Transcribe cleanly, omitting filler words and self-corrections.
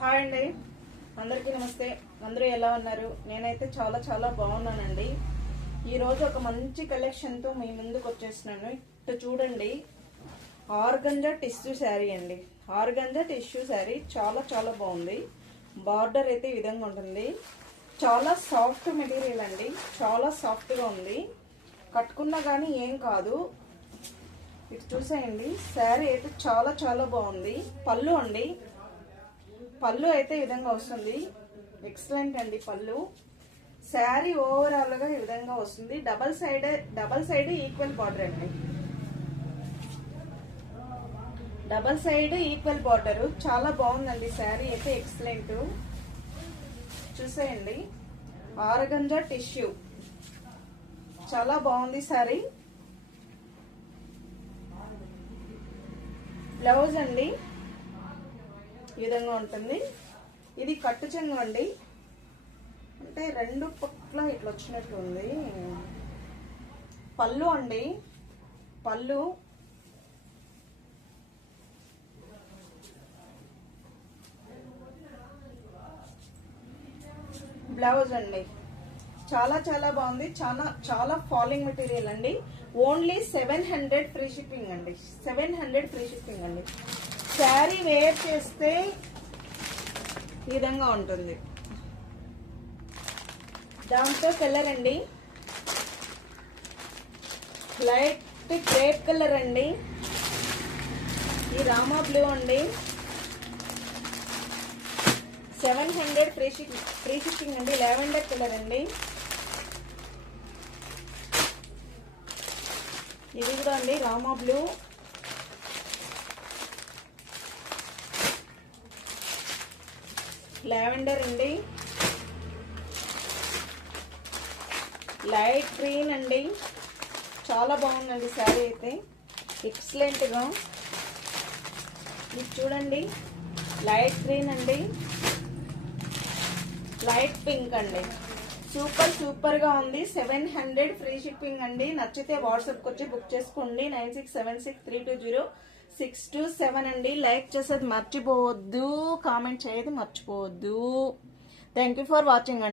Hi అండి, అందరికీ నమస్తే. అందరూ ఎలా ఉన్నారు? నేనైతే చాలా చాలా బాగున్నానండి. ఈరోజు ఒక మంచి కలెక్షన్తో మీ ముందుకు వచ్చేసినాను. ఇటు చూడండి, ఆర్గంజా టిష్యూ శారీ అండి. ఆర్గంజా టిష్యూ శారీ చాలా చాలా బాగుంది. బార్డర్ అయితే ఈ విధంగా ఉంటుంది. చాలా సాఫ్ట్ మెటీరియల్ అండి, చాలా సాఫ్ట్గా ఉంది. కట్టుకున్నా కానీ ఏం కాదు. ఇటు చూసేయండి, శారీ అయితే చాలా చాలా బాగుంది. పళ్ళు అండి, పళ్ళు అయితే ఈ విధంగా వస్తుంది. ఎక్సలెంట్ అండి పళ్ళు. శారీ ఓవరాల్ గా ఈ విధంగా వస్తుంది. డబల్ సైడ్ ఈక్వల్ బార్డర్ అండి. డబల్ సైడ్ ఈక్వల్ బార్డర్ చాలా బాగుందండి. శారీ అయితే ఎక్సలెంట్. చూసేయండి, ఆర్గంజా టిష్యూ చాలా బాగుంది శారీ. బ్లౌజ్ అండి ఈ విధంగా ఉంటుంది. ఇది కట్టు చెంగు అండి, అంటే రెండు పక్కల ఇట్లా వచ్చినట్టు ఉంది. పళ్ళు అండి, పళ్ళు బ్లౌజ్ అండి. చాలా చాలా బాగుంది. చాలా చాలా ఫాలింగ్ మెటీరియల్ అండి. ఓన్లీ 700 ఫ్రీ షిప్పింగ్ అండి. 700 ఫ్రీ షిప్పింగ్ అండి. శారీ వేర్ చేస్తే ఈ విధంగా ఉంటుంది. దాంతో కలర్ అండి, లైట్ గ్రేప్ కలర్ అండి. ఈ రామా బ్లూ అండి. 700 ఫ్రీ షిప్పింగ్ అండి. లావెండర్ కలర్ అండి. ఇది కూడా అండి రామా బ్లూ. లావెండర్ అండి. లైట్ గ్రీన్ అండి. చాలా బాగుందండి శారీ అయితే ఎక్సలెంట్ గా. ఇది చూడండి, లైట్ గ్రీన్ అండి, లైట్ పింక్ అండి. సూపర్ సూపర్ గా ఉంది. 700 ఫ్రీ షిప్పింగ్ అండి. నచ్చితే వాట్సాప్ కి వచ్చి బుక్ చేసుకోండి. 9676320627 అండి. లైక్ చేసేది మర్చిపోవద్దు, కామెంట్ చేయదు మర్చిపోవద్దు. థ్యాంక్ యూ ఫర్ వాచింగ్ అండి.